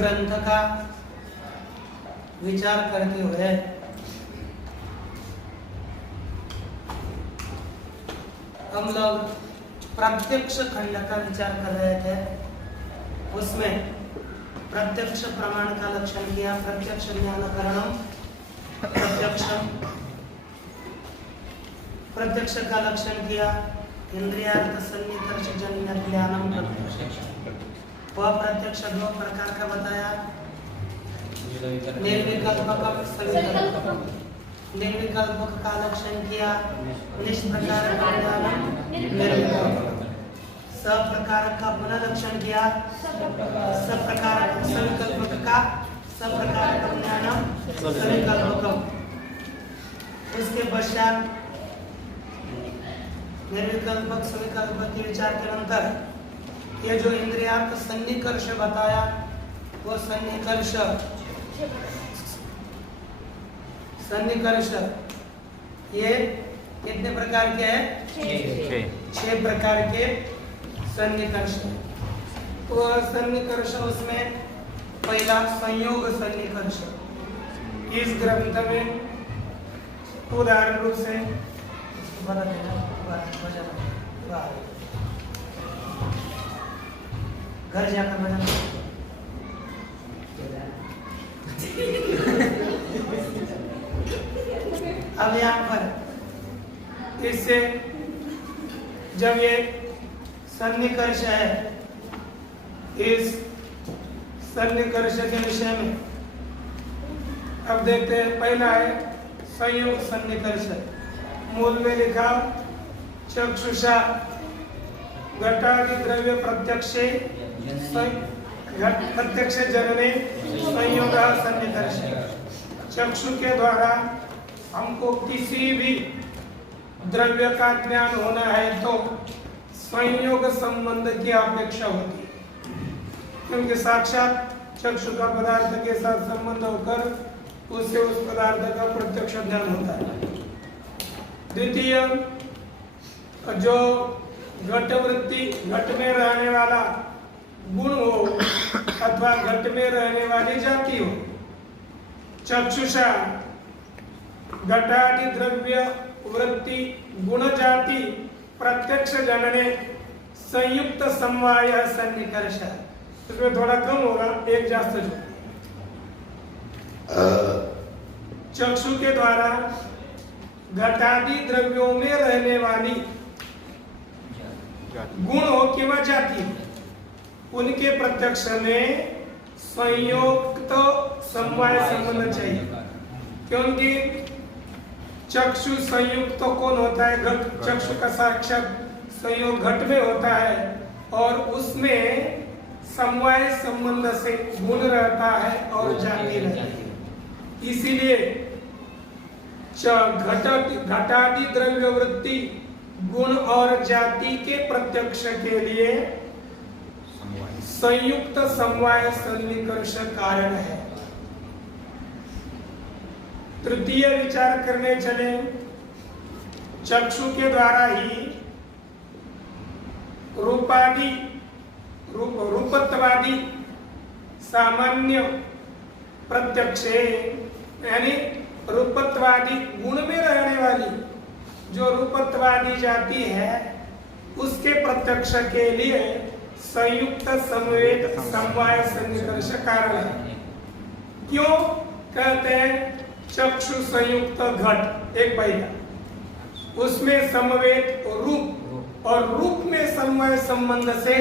ग्रंथ का विचार करते हुए हम लोग प्रत्यक्ष खंड का विचार कर रहे थे। उसमें प्रत्यक्ष प्रमाण का लक्षण किया, प्रत्यक्ष ज्ञानकरणम, प्रत्यक्ष का लक्षण किया, इंद्रियार्थ सन्निकर्ष जन्य ज्ञानम प्रत्यक्ष। वह प्रत्यक्ष दो प्रकार का बताया, निर्विकल्पक, सविकल्पक। निर्विकल्पक का लक्षण किया, निष्प्रकार का ज्ञानम निर्विकल्पक। सप्रकार का पुनः लक्षण किया, सप्रकार सविकल्पक का सप्रकार का ज्ञानम सविकल्पकम। उसके पश्चात निर्विकल्पक सविकल्पक के विचार के नंतर ये जो इंद्रियार्थ सन्निकर्ष बताया, वो सन्निकर्ष ये कितने प्रकार के हैं? 6 प्रकार के सन्निकर्ष। तो सन्निकर्ष उसमें पहला संयोग सन्निकर्ष। इस ग्रंथ में उदाहरण रूप से बता देना, घर जाकर बजाना। अब यहाँ पर इससे जब ये सन्निकर्ष है, इस सन्निकर्ष के विषय में अब देखते हैं। पहला है संयोग सन्निकर्ष। मूल में लिखा चक्षुषा घटादि द्रव्य प्रत्यक्ष जनने संयोग सन्निकर्ष। चक्षु के द्वारा हमको किसी भी द्रव्य का ज्ञान होना है तो संयोग संबंध की अपेक्षा होती है, क्योंकि साक्षात चक्षु का पदार्थ के साथ संबंध होकर उससे उस पदार्थ का प्रत्यक्ष ज्ञान होता है। द्वितीय, जो घट वृत्ति, घट में रहने वाला गुण हो अथवा घट में रहने वाली जाति हो। चक्षुषा घटादि द्रव्य वृत्ति गुण जाति प्रत्यक्ष जनने संयुक्त समवाय सन्निकर्ष। इसमें थोड़ा कम होगा, एक जास्त जो चक्षु के द्वारा घटादि द्रव्यों में रहने वाली गुण हो कि वह जाति, उनके प्रत्यक्ष में संयुक्त समवाय संबंध चाहिए। क्योंकि चक्षु संयुक्त तो कौन होता है? घट। चक्षु का साक्षात संयोग घट में होता है और उसमें समवाय संबंध से गुण रहता है और जाति रहती है। इसीलिए घटादि द्रव्य वृत्ति गुण और जाति के प्रत्यक्ष के लिए संयुक्त समवाय सन्निकर्ष कारण है। तृतीय विचार करने चले, चक्षु के द्वारा ही रूपत्वादी सामान्य प्रत्यक्ष, यानी रूपत्वादी गुण में रहने वाली जो रूपत्वादी जाति है उसके प्रत्यक्ष के लिए संयुक्त समवेत समवाय सन्निकर्ष कारण है। क्यों कहते हैं? चक्षु संयुक्त घट एक पहिया, उसमें समवेत रूप और रूप में समवाय संबंध से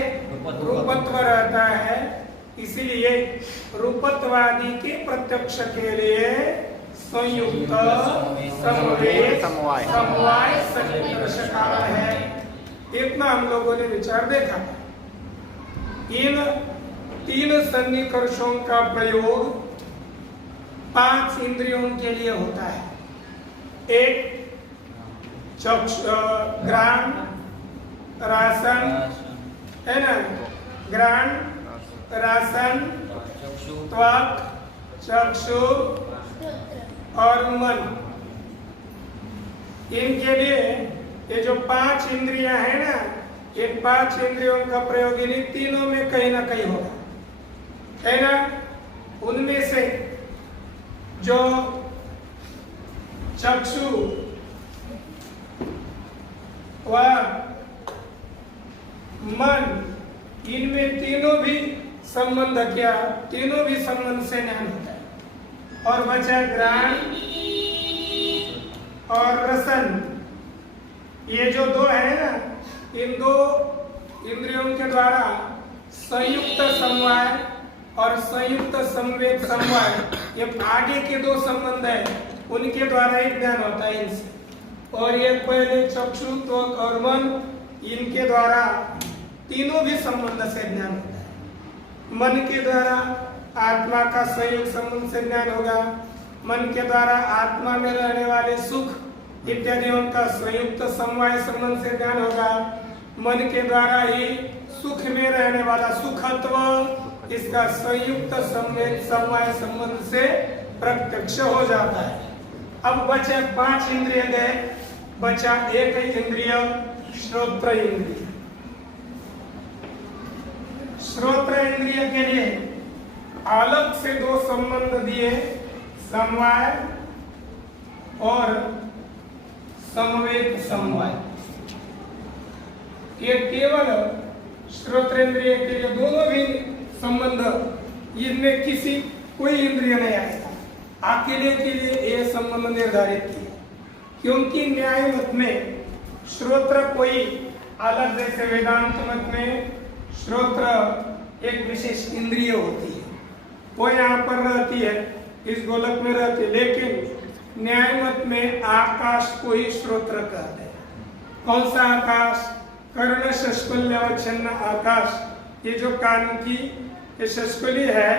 रूपत्व रहता है। इसीलिए रूपत्वादी के प्रत्यक्ष के लिए संयुक्त समवेत समवाय सन्निकर्ष कारण है। इतना हम लोगों ने विचार देखा। इन 3 सन्निकर्षों का प्रयोग 5 इंद्रियों के लिए होता है। एक घ्राण, रसन, है ना? घ्राण, रसन, त्वक, चक्षु और मन। इनके लिए ये जो 5 इंद्रियां हैं ना, ये 5 इंद्रियों का प्रयोग इन्हीं तीनों में कहीं ना कहीं होगा, है ना? उनमें से जो चक्षु व मन, इनमें तीनों भी संबंध क्या, तीनों भी संबंध से ज्ञान होता है। और बचा घ्राण और रसन, ये जो दो है ना, इन दो इंद्रियों के द्वारा संयुक्त समवाय और संयुक्त संवेद समवाय, ये आगे के दो संबंध है, उनके द्वारा ही ज्ञान होता है इनसे। और ये पहले चक्षु, त्वक और मन, इनके द्वारा तीनों भी संबंध से ज्ञान होता है। मन के द्वारा आत्मा का संयोग संबंध से ज्ञान होगा, मन के द्वारा आत्मा में रहने वाले सुख इत्यादियों का संयुक्त समवाय संबंध से ज्ञान होगा, मन के द्वारा ही सुख में रहने वाला सुखत्व, इसका संयुक्त संवेद समवाय संबंध से प्रत्यक्ष हो जाता है। अब बचे 5 इंद्रिय गए, बचा एक इंद्रिय, श्रोत्र इंद्रिय। श्रोत्र इंद्रिय के लिए अलग से दो संबंध दिए, समवाय और समवेद समवाय। ये केवल श्रोत्रेंद्रिय के लिए दोनों भी संबंध, इनमें किसी कोई इंद्रिय नहीं आएगा, अकेले के लिए ये संबंध निर्धारित किया। क्योंकि न्याय मत में श्रोत्र कोई अलग, जैसे वेदांत मत में श्रोत्र एक विशेष इंद्रिय होती है, वो यहाँ पर रहती है, इस गोलक में रहती है, लेकिन न्याय मत में आकाश को ही श्रोत्र कहते हैं। कौन सा आकाश? कर्ण शस्कुल्यवच्छिन्न आकाश, ये जो कान की ये शस्कुली है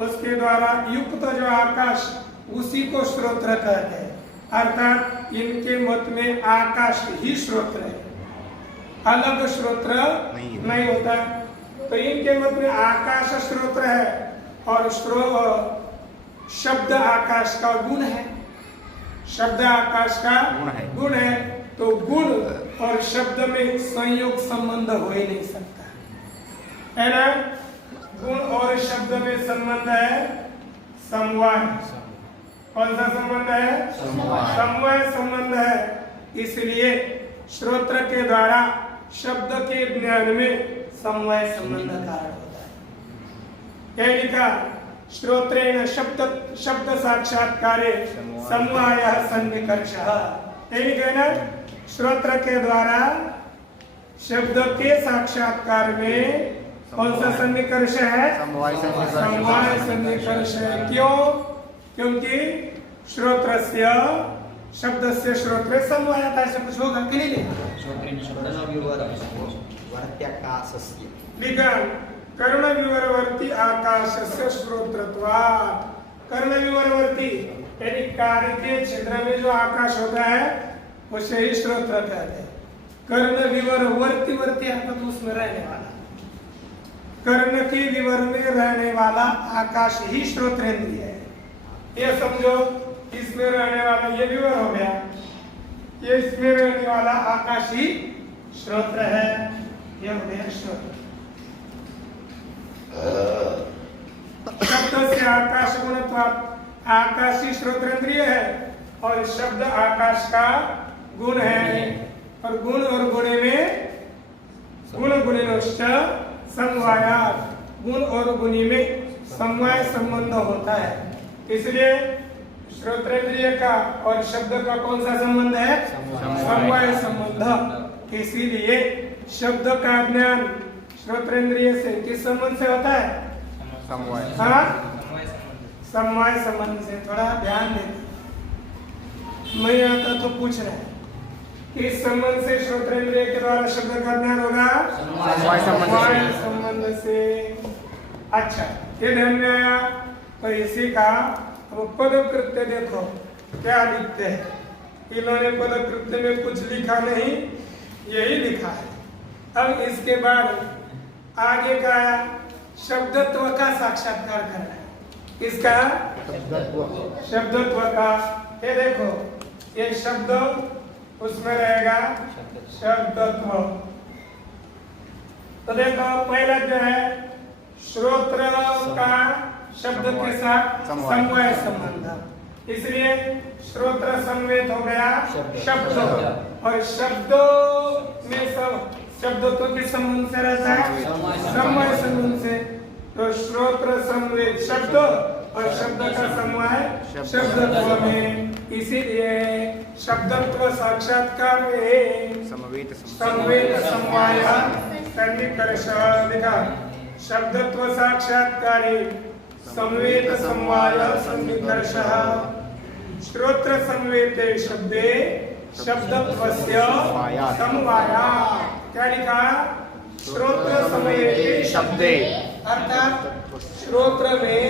उसके द्वारा युक्त जो आकाश, उसी को श्रोत्र कहते हैं। अर्थात इनके मत में आकाश ही श्रोत्र है, अलग श्रोत्र नहीं होता। तो इनके मत में आकाश श्रोत्र है और शब्द आकाश का गुण है, शब्द आकाश का गुण है। तो गुण और शब्द में संयोग संबंध हो ही नहीं सकता, है ना। गुण और शब्द में संबंध है समवाय। कौन सा संबंध है? समवाय संबंध है। इसलिए श्रोत्र के द्वारा शब्द के ज्ञान में समवाय संबंध कारण होता है। क्या लिखा? श्रोत्रेण शब्द साक्षात्कारे समवायः सन्निकर्षः। यही कहना, श्रोत्र के द्वारा शब्द के साक्षात्कार में कौन सा सन्निकर्ष है? समवाय सन्निकर्ष है। क्यों? क्योंकि श्रोत्रस्य शब्दस्य श्रोत्रे समवाय आता है। कुछ होगा कि नहीं? कर्ण विवरवर्ती आकाशस्य श्रोत्रत्वात्। कर्ण विवरवर्ती यानी कार्य के छिद्र में जो आकाश होता है उसे ही श्रोत्र कहते हैं। कर्ण विवरवर्ती, वर्ती अर्थात उसमें रहने वाला, कर्ण के विवर में रहने वाला आकाश ही श्रोत्रेंद्रिय है। ये समझो, इसमें रहने वाला ये विवर हो गया, ये इसमें रहने वाला आकाश ही श्रोत्र है। ये हो गया श्रोत्र। शब्द से आकाश गुणत्वात्, आकाश ही श्रोत्रेंद्रिय है और शब्द आकाश का गुण है। और गुण और गुणे में गुण गुणिनश्च समवायात्, गुण और गुणी में समवाय संबंध होता है। इसलिए श्रोत्रेंद्रिय का और शब्द का कौन सा संबंध है? समवाय संबंध। इसीलिए शब्द का ज्ञान श्रोत्रेंद्रिय से किस संबंध से होता है? समवाय। हाँ, समवाय संबंध से। थोड़ा ध्यान देना, नहीं आता तो पूछ रहे हैं। किस संबंध से श्रोत्रेंद्रिय के द्वारा शब्द का ज्ञान होगा? समवाय संबंध से। अच्छा, ये ध्यान में आया। तो इसी का अब पदकृत्य देखो क्या लिखते हैं। इन्होंने पदकृत्य में कुछ लिखा नहीं, यही लिखा है। अब इसके बाद आगे का शब्दत्व का साक्षात्कार करना है। इसका शब्दत्व का, ये देखो, ये शब्द उसमें रहेगा शब्दत्व। तो देखो, पहला जो है श्रोत्र का शब्द के साथ समवाय संबंध, इसलिए श्रोत्र संवेद हो गया शब्द, और शब्दों में सब शब्दों के संबंध से रहता है समवाय संबंध से। तो श्रोत्र संवेद शब्द और शब्द का समवाय शब्दत्व में, इसीलिए शब्दत्व साक्षात्कार में समवेत समवाय सन्निकर्ष लिखा। शब्दत्व साक्षात्कारे समवेत समवाय सन्निकर्ष। श्रोत्र संवेते शब्दे शब्दत्वस्य समवाया। क्या लिखा? श्रोत्र संवेते शब्दे, अर्थात श्रोत्र में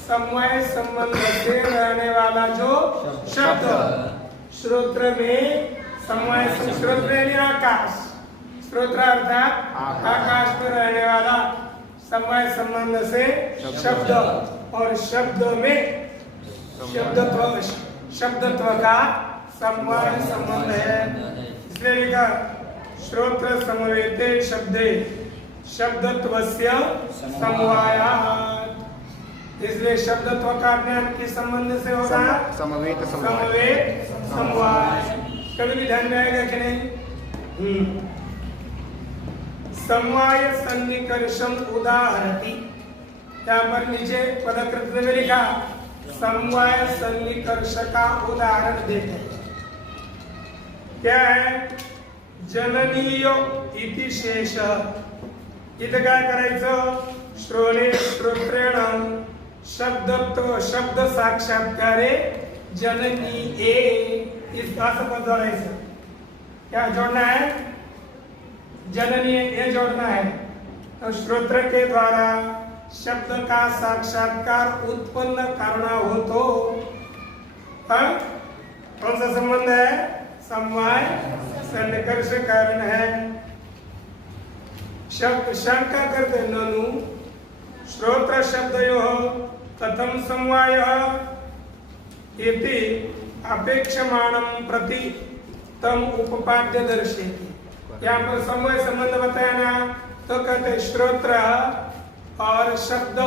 समवाय संबंध से रहने वाला जो शब्द, श्रोत्र में समवाय, श्रोत्र यानी आकाश, श्रोत्र अर्थात आकाश में रहने वाला समवाय संबंध से शब्द, और शब्द में शब्दत्व का समवाय संबंध है, इसलिए लिखा श्रोत्र समवेते शब्दे शब्दत्वस्य समवायात्। इसलिए शब्दत्व का ज्ञान किस संबंध से होगा? समवेत समवाय। कभी भी ध्यान में आएगा कि नहीं? समवाय सन्निकर्षम उदाहरति। यहाँ पर नीचे पदकृत में लिखा समवाय सन्निकर्ष का उदाहरण देते हैं। क्या है? जननीयो इति शेष। इथं काय करायचं? श्रोणे श्रोत्रेण शब्दत्व शब्द साक्षात्कारे जननी इसका संबंध जोड़ायचं। क्या जोड़ना है? जननी ये जोड़ना है। तो श्रोत्र के द्वारा शब्द का साक्षात्कार उत्पन्न करना हो तो कौन सा संबंध है? समवाय सन्निकर्ष कारण है। शंका करते ननु श्रोत्र शब्दयोः कथम समवायः इति अपेक्षमाणं प्रति तम उपपाद्य दर्शयति। यहाँ पर समवाय संबंध बताया ना, तो कहते श्रोत्र और शब्द,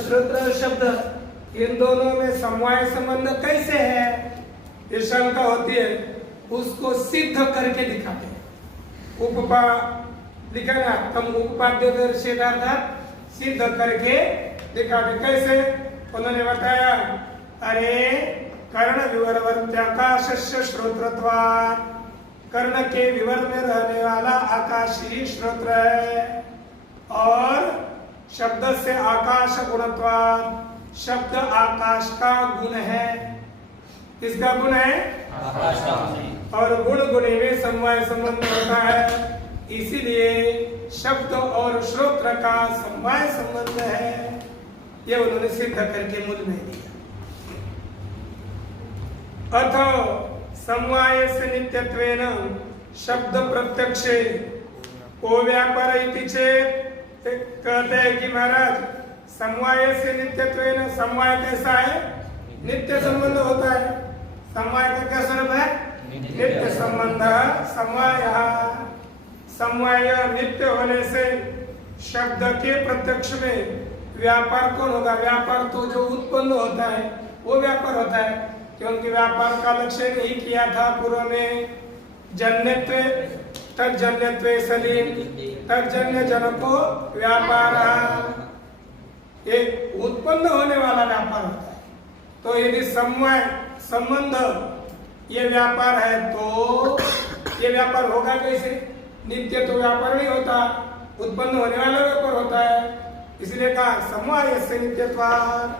श्रोत्र शब्द, इन दोनों में समवाय संबंध कैसे है? ये शंका होती है, उसको सिद्ध करके दिखाते हैं। उपपा लिखा ना, तम उपपाद्य दर्शयति, सिद्ध करके दिखाते। कैसे? उन्होंने बताया, अरे कर्ण विवरवर्त्याकाशस्य श्रोत्रत्वात्, कर्ण के विवर में रहने वाला आकाश ही श्रोत्र है, और शब्द से आकाश गुणत्वात्, शब्द आकाश का गुण है। किसका गुण है? आकाश का। और गुण गुणी में समवाय संबंध होता है, इसीलिए शब्द और श्रोत्र का समवाय संबंध है। ये उन्होंने सिद्ध करके मूल में दिया। अथो समवाय से नित्यत्वेन शब्द प्रत्यक्षे को व्यापार इति चेत। कहते हैं कि महाराज समवाय से नित्यत्वेन, समवाय कैसा है? नित्य संबंध होता है। समवाय का क्या स्वरूप है? नित्य संबंध। समवाय नित्य होने से शब्द के प्रत्यक्ष में व्यापार कौन होगा? व्यापार तो जो उत्पन्न होता है वो व्यापार होता है, क्योंकि व्यापार का लक्ष्य नहीं किया था पूर्व में। जन्यत्व तज्जन्यत्व सलीम तज्जन्य जनको व्यापार, ये उत्पन्न होने वाला व्यापार होता है। तो यदि समवाय संबंध ये व्यापार है तो ये व्यापार होगा कैसे? नित्य तो व्यापार नहीं होता, उत्पन्न होने वाला व्यापार होता है। इसलिए कहा समवाय से नित्यत्वात्।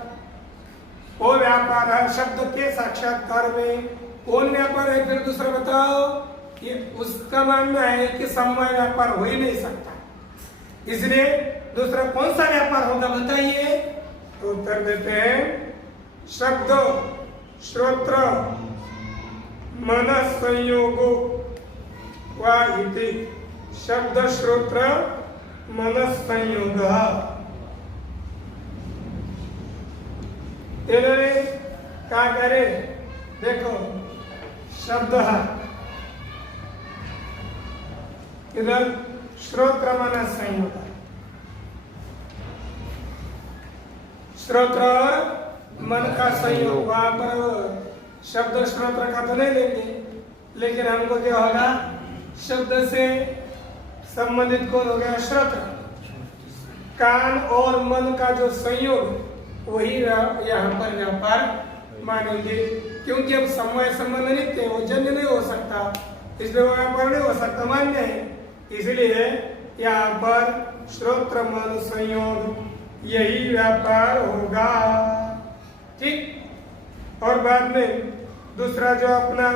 वो व्यापार है शब्द के साक्षात्कार में। कौन व्यापार है? फिर दूसरा बताओ। ये उसका मानना है कि समवाय व्यापार हो ही नहीं सकता, इसलिए दूसरा कौन सा व्यापार होगा बताइए? तो उत्तर देते हैं शब्द श्रोत्र मन संयोगो वा इति। शब्द श्रोत्र मन संयोग। इन्होंने क्या करे? देखो शब्द है, इधर श्रोत्र मन संयोग, श्रोत्र और मन का संयोग। वहां पर शब्द श्रोत्र का तो नहीं लेंगे, लेकिन हमको क्या होगा, शब्द से संबंधित कौन हो गया, श्रोत्र। कान और मन का जो संयोग वही यहाँ पर व्यापार मानेंगे, क्योंकि अब समय संबंध नित्य वो जन्य नहीं हो सकता, इसलिए वो व्यापार नहीं हो सकता, मान्य है। इसलिए यहाँ पर श्रोत्र मन संयोग यही व्यापार होगा। ठीक। और बाद में दूसरा जो अपना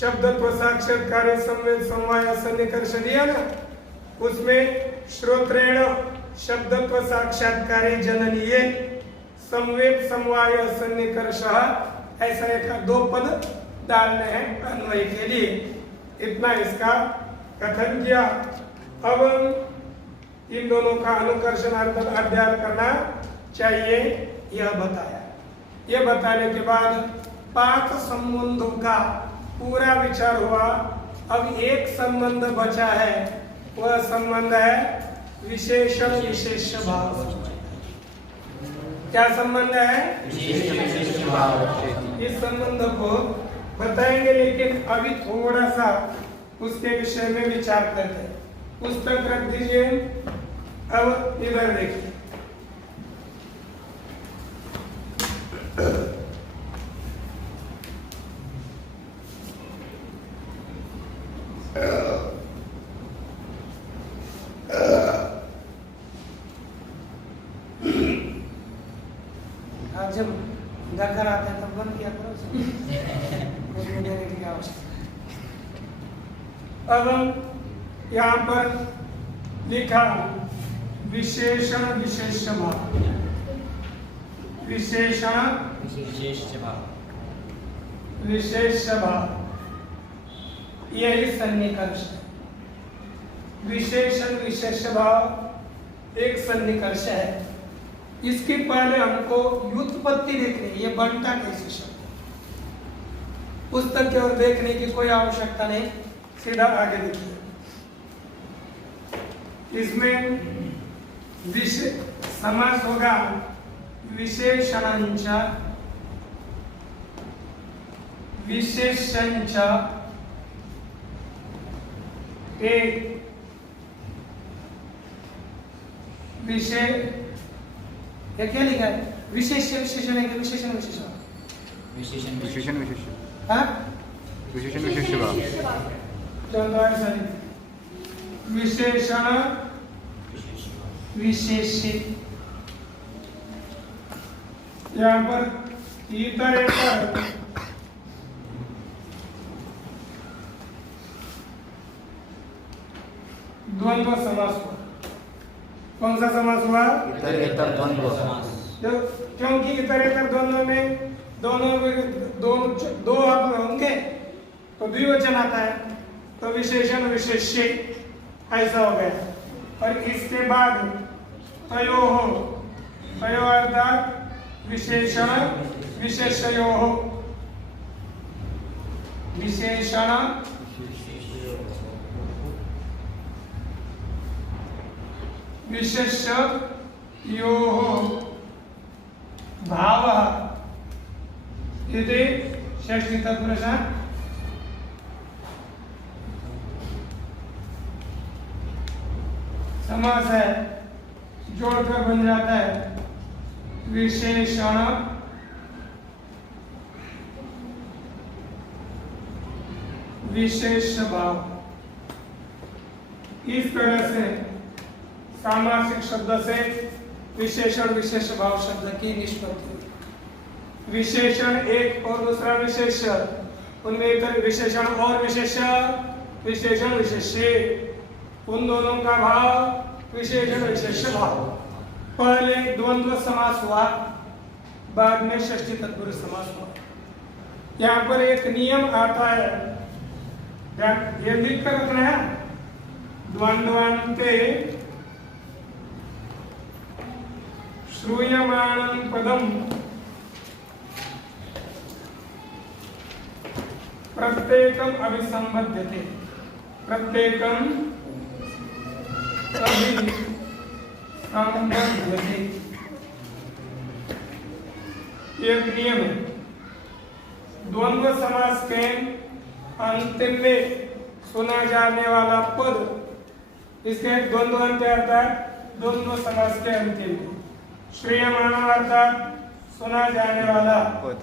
शब्दत्व साक्षात्कार संवेद समवाय सन्निकर्ष दिया ना, उसमें श्रोत्रेण शब्दत्व साक्षात्कार जननीय संवेद समवाय सन्निकर्ष, ऐसा एक दो पद डालने हैं अन्वय के लिए। इतना इसका कथन किया। अब इन दोनों का अनुकर्षण अध्ययन करना चाहिए यह बताया। यह बताने के बाद 5 संबंधों का पूरा विचार हुआ। अब एक संबंध बचा है, वह संबंध है विशेषण विशेष भाव। क्या संबंध है? विशेष भाव। इस संबंध को बताएंगे, लेकिन अभी थोड़ा सा उसके विषय में विचार करते हैं। पुस्तक रख दीजिए। अब इधर देखिए, जब डकर आता है तब बंद किया करो। अब यहाँ पर लिखा विशेषण विशेष भाव। विशेषण विशेष भाव यही सन्निकर्ष है। विशेषण विशेष भाव एक सन्निकर्ष है। इसके पहले हमको व्युत्पत्ति देखनी है, ये बनता कैसे शब्द। पुस्तक की ओर देखने की कोई आवश्यकता नहीं, सीधा आगे देखिए। इसमें समास होगा विशेषणंच विशेषंच एक विशेष। ये क्या लिखा है? विशेष विशेषण है कि विशेषण विशेषण? विशेषण विशेषण विशेष। हाँ, विशेषण विशेष भाव। चलो ऐसा विशेषण विशेषित। यहाँ पर इतरेतर द्वंद्व समास हुआ। कौन सा समास हुआ? इतरेतर द्वंद्व समास। क्योंकि इतरेतर द्वंद्व में दो आप होंगे तो द्विवचन आता है, तो विशेषण विशेष्य ऐसा हो गया। और इसके बाद तयो अर्थात विशेषण विशेषयो विशेषण विशेषयो भावः इति षष्ठी तत्पुरुष समास है, जोड़कर बन जाता है विशेषण विशेष भाव। इस तरह से सामासिक शब्द से विशेषण विशेष भाव शब्द की निष्पत्ति। विशेषण एक और दूसरा विशेष, उनमें विशेषण और विशेष विशेषण विशेष्य, उन दोनों का भाव विशेषण विशेष भाव। पहले द्वंद्व समास हुआ, बाद में षष्ठी तत्पुरुष समास हुआ। यहाँ पर एक नियम आता है, ये लिख कर रखना है। द्वंद्वान्ते श्रूयमाणं पदम प्रत्येकम अभिसंबध्यते। प्रत्येकम अभिसंबध्यते। एक नियम है, द्वंद्व समास के अंतिम में सुना जाने वाला पद इसके द्वंद्व अंत अर्थात द्वंद्व समास के अंतिम में, श्रेयमाण अर्थात सुना जाने वाला पद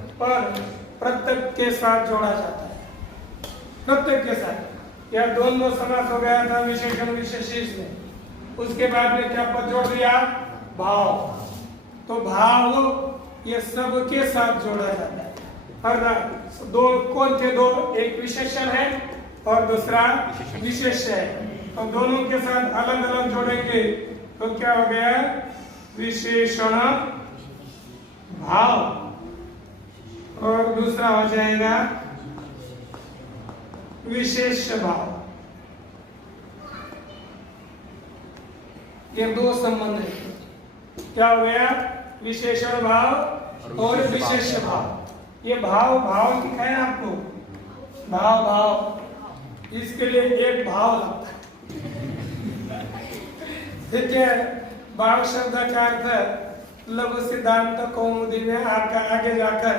प्रत्येक के साथ जोड़ा जाता है, प्रत्येक के साथ। यह द्वंद्व समास हो गया था विशेषण विशेषण में, उसके बाद में क्या पद जोड़ दिया, भाव। तो भाव ये सब के साथ जोड़ा जाता है। अर्थात दो कौन थे, दो, एक विशेषण है और दूसरा विशेष है, तो दोनों के साथ अलग अलग जोड़ेंगे तो क्या हो गया, विशेषण भाव, और दूसरा हो जाएगा विशेष भाव। ये दो संबंध है, क्या हो गया, विशेषण भाव और विशेष भाव। ये भाव भाव दिखाए ना आपको, भाव भाव, इसके लिए एक भाव लगता है। ठीक है, भाव शब्द का अर्थ लघु सिद्धांत कौमुदी में आगे जाकर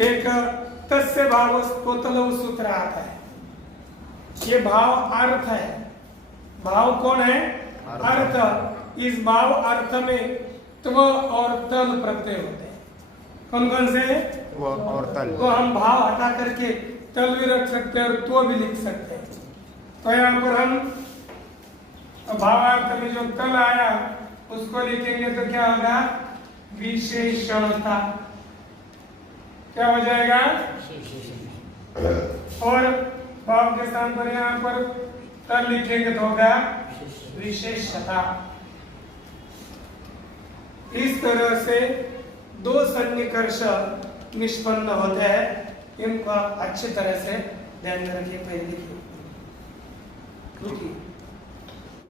एक तस्य भाव कोतलव सूत्र आता है। ये भाव अर्थ है, भाव कौन है, अर्थ। इस भाव अर्थ में त्व और तल प्रत्यय होते हैं। कौन कौन से, त्व और तल। तो हम भाव हटा करके तल भी रख सकते हैं और त्व भी लिख सकते हैं। तो यहाँ पर हम भावार्थ में जो तल आया उसको लिखेंगे तो क्या होगा, विशेषणता। क्या हो जाएगा, और भाव के स्थान पर यहाँ पर तल लिखेंगे तो होगा विशेषता। इस तरह से दो सन्निकर्ष निष्पन्न होते हैं, इनका अच्छी तरह से ध्यान में रखिए। पहले लिखिए।